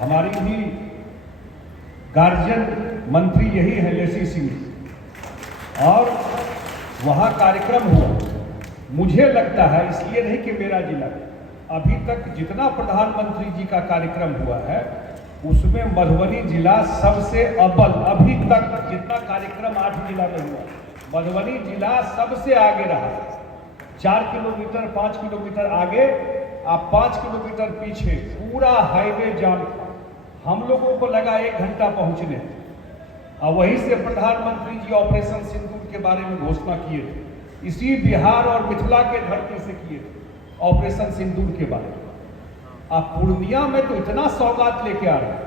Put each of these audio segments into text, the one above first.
हमारी भी गार्जियन मंत्री यही है लेसी सिंह, और वहाँ कार्यक्रम हुआ। मुझे लगता है, इसलिए नहीं कि मेरा जिला, अभी तक जितना प्रधानमंत्री जी का कार्यक्रम हुआ है उसमें मधुबनी जिला सबसे अव्वल, अभी तक जितना कार्यक्रम 8 जिला में हुआ मधुबनी जिला सबसे आगे रहा। 4 किलोमीटर 5 किलोमीटर आगे, आप 5 किलोमीटर पीछे पूरा हाईवे जाम था। हम लोगों को लगा 1 घंटा पहुंचने, और वहीं से प्रधानमंत्री जी ऑपरेशन सिंदूर के बारे में घोषणा किए थे। इसी बिहार और मिथिला के धरती से किए थे ऑपरेशन सिंदूर के बारे में। आप पूर्णिया में तो इतना सौगात लेके आ रहे हैं।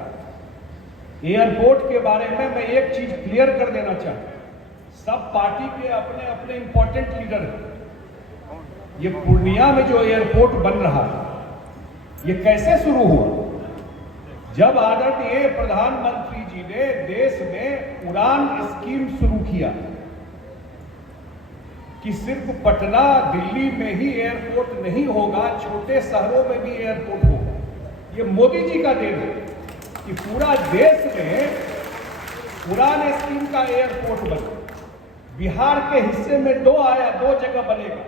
एयरपोर्ट के बारे में मैं एक चीज क्लियर कर देना चाहता हूं, सब पार्टी के अपने अपने इंपॉर्टेंट लीडर हैं। ये पूर्णिया में जो एयरपोर्ट बन रहा है ये कैसे शुरू हुआ? जब आदरणीय प्रधानमंत्री जी ने देश में उड़ान स्कीम शुरू किया कि सिर्फ पटना दिल्ली में ही एयरपोर्ट नहीं होगा, छोटे शहरों में भी एयरपोर्ट होगा। ये मोदी जी का देन है कि पूरा देश में उड़ान स्कीम का एयरपोर्ट बने। बिहार के हिस्से में 2 आया, 2 जगह बनेगा,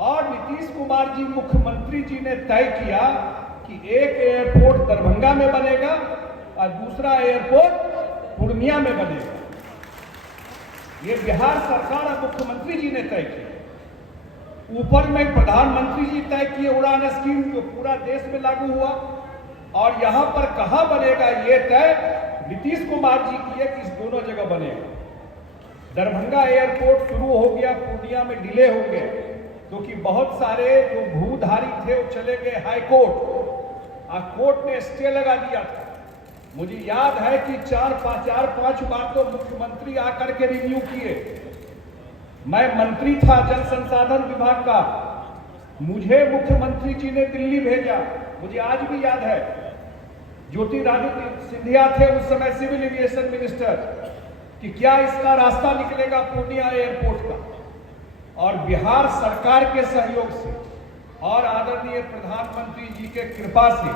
और नीतीश कुमार जी मुख्यमंत्री जी ने तय किया कि एक एयरपोर्ट दरभंगा में बनेगा और दूसरा एयरपोर्ट पूर्णिया में बनेगा। ये बिहार सरकार और मुख्यमंत्री जी ने तय किया। ऊपर में प्रधानमंत्री जी तय किए उड़ान स्कीम जो पूरा देश में लागू हुआ, और यहां पर कहां बनेगा ये तय नीतीश कुमार जी किए कि इस दोनों जगह बनेगा। दरभंगा एयरपोर्ट शुरू हो गया, पूर्णिया में डिले हो गया क्योंकि बहुत सारे जो भूधारी थे वो चले गए हाई कोर्ट, और कोर्ट ने स्टे लगा दिया था। मुझे याद है कि 4-5 बार तो मुख्यमंत्री आकर के रिव्यू किए। मैं मंत्री था जल संसाधन विभाग का, मुझे मुख्यमंत्री जी ने दिल्ली भेजा। मुझे आज भी याद है, ज्योतिरादित्य सिंधिया थे उस समय सिविल एविएशन मिनिस्टर, कि क्या इसका रास्ता निकलेगा पूर्णिया एयरपोर्ट का। और बिहार सरकार के सहयोग से और आदरणीय प्रधानमंत्री जी के कृपा से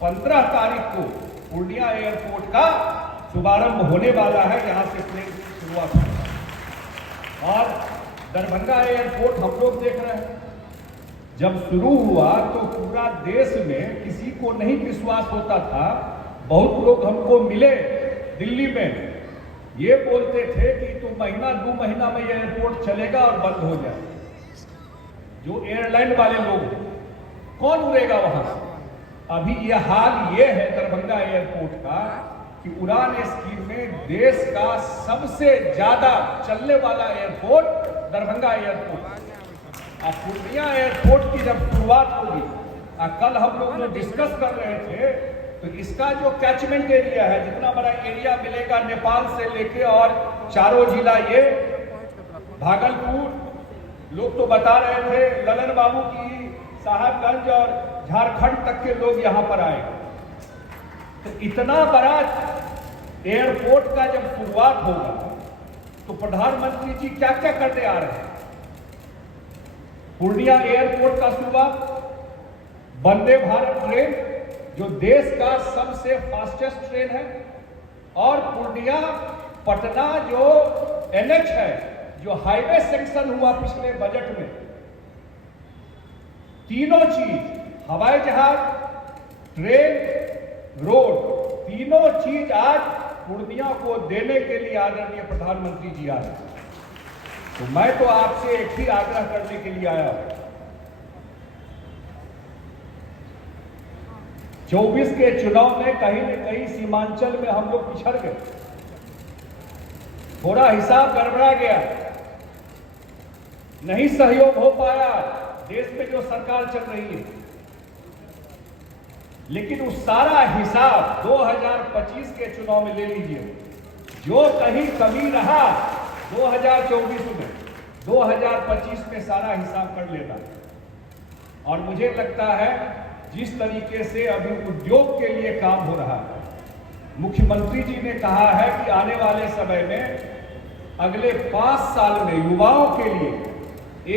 15 तारीख को पूर्णिया एयरपोर्ट का शुभारंभ होने वाला है। यहाँ से प्लेन की शुरुआत होगी। और दरभंगा एयरपोर्ट हम लोग देख रहे हैं, जब शुरू हुआ तो पूरा देश में किसी को नहीं विश्वास होता था। बहुत लोग हमको मिले दिल्ली में, ये बोलते थे कि तो 1-2 महीना में ये एयरपोर्ट चलेगा और बंद हो जाए। जो एयरलाइन वाले लोग, कौन उड़ेगा वहां से? अभी यह हाल ये है दरभंगा एयरपोर्ट का कि उड़ान स्कीम में देश का सबसे ज्यादा चलने वाला एयरपोर्ट दरभंगा एयरपोर्ट। और पूर्णिया एयरपोर्ट की जब शुरुआत होगी, कल हम लोग जो डिस्कस कर रहे थे, तो इसका जो कैचमेंट एरिया है, जितना बड़ा एरिया मिलेगा नेपाल से लेके और चारों जिला, ये भागलपुर, लोग तो बता रहे थे ललन बाबू की साहबगंज और झारखंड तक के लोग यहां पर आए। तो इतना बड़ा एयरपोर्ट का जब शुरुआत होगा तो प्रधानमंत्री जी क्या क्या करने आ रहे हैं? पूर्णिया एयरपोर्ट का शुरुआत, वंदे भारत ट्रेन जो देश का सबसे फास्टेस्ट ट्रेन है, और पूर्णिया पटना जो NH है, जो हाईवे सेक्शन हुआ पिछले बजट में, तीनों चीज, हवाई जहाज, ट्रेन, रोड, तीनों चीज आज पूर्णिया को देने के लिए आदरणीय प्रधानमंत्री जी आ रहे हैं। तो मैं तो आपसे एक ही आग्रह करने के लिए आया हूं, 24 के चुनाव में कहीं न कहीं सीमांचल में हम लोग पिछड़ गए, थोड़ा हिसाब गड़बड़ा गया, नहीं सहयोग हो पाया देश में जो सरकार चल रही है। लेकिन उस सारा हिसाब 2025 के चुनाव में ले लीजिए, जो कहीं कमी रहा 2024 में, 2025 में सारा हिसाब कर लेना। और मुझे लगता है जिस तरीके से अभी उद्योग के लिए काम हो रहा है, मुख्यमंत्री जी ने कहा है कि आने वाले समय में अगले 5 साल में युवाओं के लिए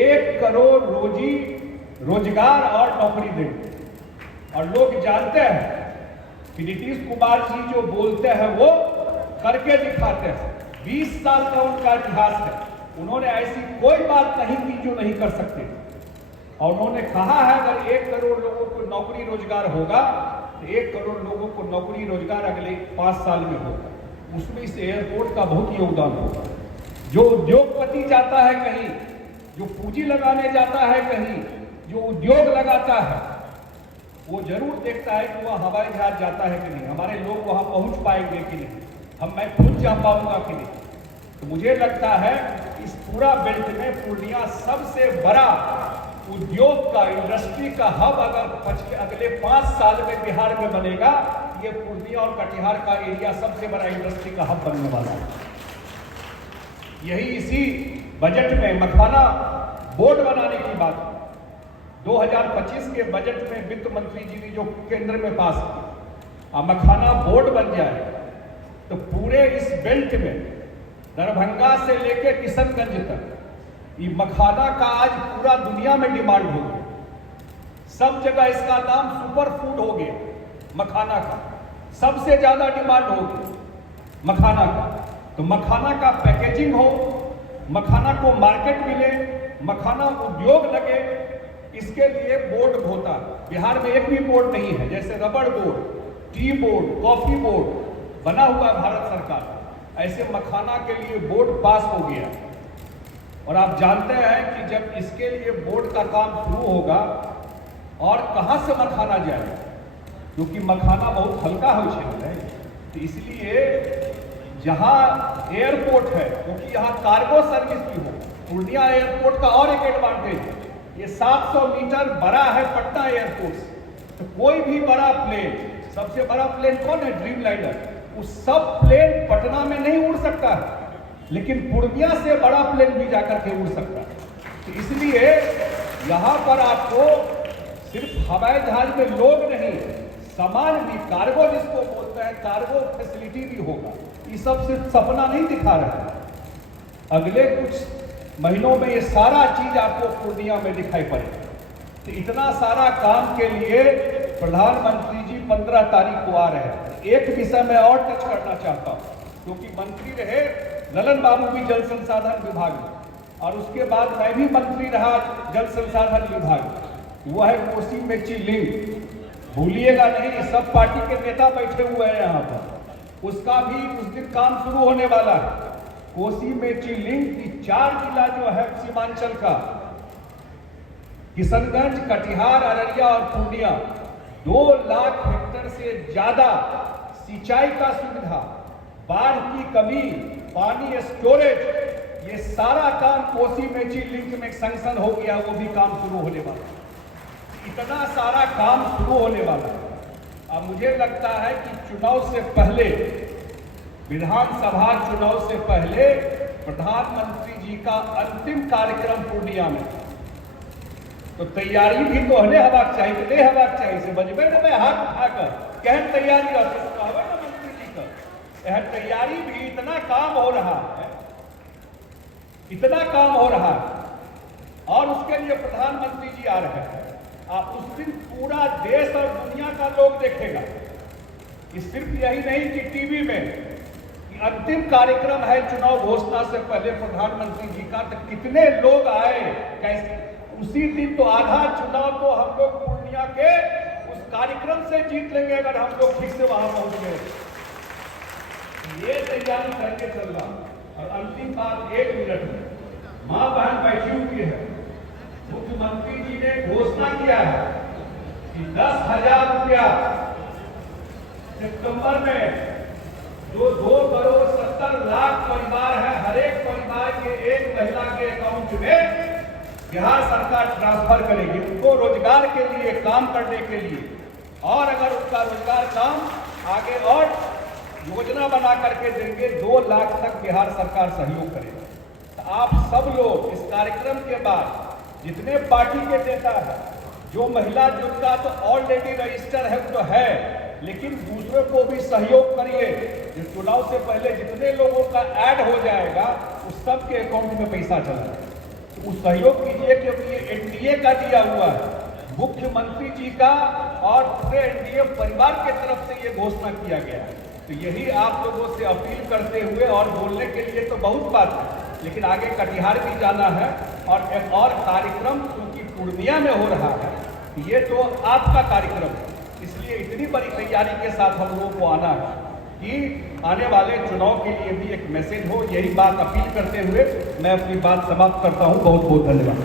1 करोड़ रोजगार और नौकरी देंगे। और लोग जानते हैं कि नीतीश कुमार जी जो बोलते हैं वो करके दिखाते हैं। 20 साल का उनका इतिहास है, उन्होंने ऐसी कोई बात नहीं की जो नहीं कर सकते। और उन्होंने कहा है अगर 1 करोड़ लोगों को नौकरी रोजगार होगा तो 1 करोड़ लोगों को नौकरी रोजगार अगले 5 साल में होगा। उसमें इस एयरपोर्ट का बहुत योगदान होगा। जो उद्योगपति जाता है कहीं, जो पूंजी लगाने जाता है कहीं, जो उद्योग लगाता है, वो जरूर देखता है कि वह हवाई जहाज जाता है कि नहीं, हमारे लोग वहां पहुंच पाएंगे कि नहीं, मैं खुद जा पाऊंगा कि नहीं। तो मुझे लगता है इस पूरा बेल्ट में पूर्णिया सबसे बड़ा उद्योग का, इंडस्ट्री का हब अगर अगले 5 साल में बिहार में बनेगा, ये पूर्णिया और कटिहार का एरिया सबसे बड़ा इंडस्ट्री का हब बनने वाला है। यही इसी बजट में मखाना बोर्ड बनाने की बात 2025 के बजट में वित्त मंत्री जी ने जो केंद्र में पास किया, मखाना बोर्ड बन जाए तो पूरे इस बेल्ट में दरभंगा से लेकर किशनगंज तक ये मखाना का आज पूरा दुनिया में डिमांड हो गया। सब जगह इसका नाम सुपर फूड हो गया। मखाना का सबसे ज्यादा डिमांड हो गई मखाना का। तो मखाना का पैकेजिंग हो, मखाना को मार्केट मिले, मखाना उद्योग लगे, इसके लिए बोर्ड होता। बिहार में एक भी बोर्ड नहीं है। जैसे रबड़ board, tea board, coffee board बना हुआ भारत सरकार, ऐसे मखाना के लिए बोर्ड पास हो गया। और आप जानते हैं कि जब इसके लिए बोर्ड का काम शुरू होगा और कहां से मखाना जाएगा, क्योंकि मखाना बहुत हल्का हो है, तो इसलिए जहां एयरपोर्ट है, क्योंकि यहां कार्गो सर्विस भी हो। पूर्णिया एयरपोर्ट का और एक एडवांटेज है, ये 700 मीटर बड़ा है पटना एयरपोर्ट से। तो कोई भी बड़ा प्लेन, सबसे बड़ा प्लेन कौन है, ड्रीम लाइनर, वो सब प्लेन पटना में नहीं उड़ सकता है, लेकिन पूर्णिया से बड़ा प्लेन भी जाकर के उड़ सकता है। तो इसलिए यहां पर आपको सिर्फ हवाई जहाज में लोग नहीं, सामान भी, कार्गो जिसको बोलते हैं, कार्गो फैसिलिटी भी होगा। ये सब सिर्फ सपना नहीं दिखा रहा है, अगले कुछ महीनों में ये सारा चीज आपको पूर्णिया में दिखाई पड़ेगा। तो इतना सारा काम के लिए प्रधानमंत्री जी 15 तारीख को आ रहे हैं। एक विषय में और टच करना चाहता हूं, क्योंकि मंत्री रहे ललन बाबू भी जल संसाधन विभाग में, और उसके बाद मैं भी मंत्री रहा जल संसाधन विभाग में। वो है कोसी मेची लिंक, भूलिएगा नहीं, सब पार्टी के नेता बैठे हुए हैं यहाँ पर। उसका भी उस दिन काम शुरू होने वाला है। कोसी मेची लिंक की 4 जिला जो है सीमांचल का, किशनगंज, कटिहार, अररिया और पूर्णिया, 2 लाख हेक्टेयर से ज्यादा सिंचाई का सुविधा, बाढ़ की कमी, पानी स्टोरेज, ये सारा काम कोसी मेची लिंक में सैंक्शन हो गया। वो भी काम शुरू होने वाला है। इतना सारा काम शुरू होने वाला है। अब मुझे लगता है कि चुनाव से पहले, विधानसभा चुनाव से पहले प्रधानमंत्री जी का अंतिम कार्यक्रम पूर्णिया में, तो तैयारी भी तो हने हवाक चाहिए, नहीं हवाक चाहिए से बजबे न मैं हाथ उठाकर कहन तैयारी कहवे ना मंत्री जी का। यह तैयारी भी, इतना काम हो रहा है, इतना काम हो रहा है, और उसके लिए प्रधानमंत्री जी आ रहे हैं। उस दिन पूरा देश और दुनिया का लोग देखेगा। सिर्फ यही नहीं कि टीवी में कि अंतिम कार्यक्रम है चुनाव घोषणा से पहले प्रधानमंत्री जी का, तो कितने लोग आए, कैसे। उसी दिन तो आधा चुनाव तो हम लोग पूर्णिया के उस कार्यक्रम से जीत लेंगे, अगर हम लोग ठीक से वहां पहुंच गए। ये तैयारी करके चल रहा। और अंतिम बात 1 मिनट में, मां बहन बैठी हुई है, मुख्यमंत्री जी ने घोषणा किया है कि 10,000 रुपया सितंबर में, जो 2 करोड़ 70 लाख परिवार है, हर एक परिवार के एक महिला के अकाउंट में बिहार सरकार ट्रांसफर करेगी, उनको रोजगार के लिए, काम करने के लिए। और अगर उसका रोजगार काम आगे और योजना बना करके देंगे, 2 लाख तक बिहार सरकार सहयोग करेगी। तो आप सब लोग इस कार्यक्रम के बाद, जितने पार्टी के नेता है, जो महिला जुटता तो ऑलरेडी रजिस्टर है तो है, लेकिन दूसरों को भी सहयोग करिए। इस चुनाव से पहले जितने लोगों का ऐड हो जाएगा, उस सब के अकाउंट में पैसा चला जाएगा। तो उस सहयोग कीजिए, क्योंकि ये एनडीए का दिया हुआ है, मुख्यमंत्री जी का और पूरे एनडीए परिवार के तरफ से ये घोषणा किया गया है। तो यही आप लोगों से अपील करते हुए, और बोलने के लिए तो बहुत बात है, लेकिन आगे कटिहार भी जाना है और एक और कार्यक्रम क्योंकि पूर्णिया में हो रहा है, ये तो आपका कार्यक्रम है, इसलिए इतनी बड़ी तैयारी के साथ हम लोगों को आना है कि आने वाले चुनाव के लिए भी एक मैसेज हो। यही बात अपील करते हुए मैं अपनी बात समाप्त करता हूं। बहुत बहुत धन्यवाद।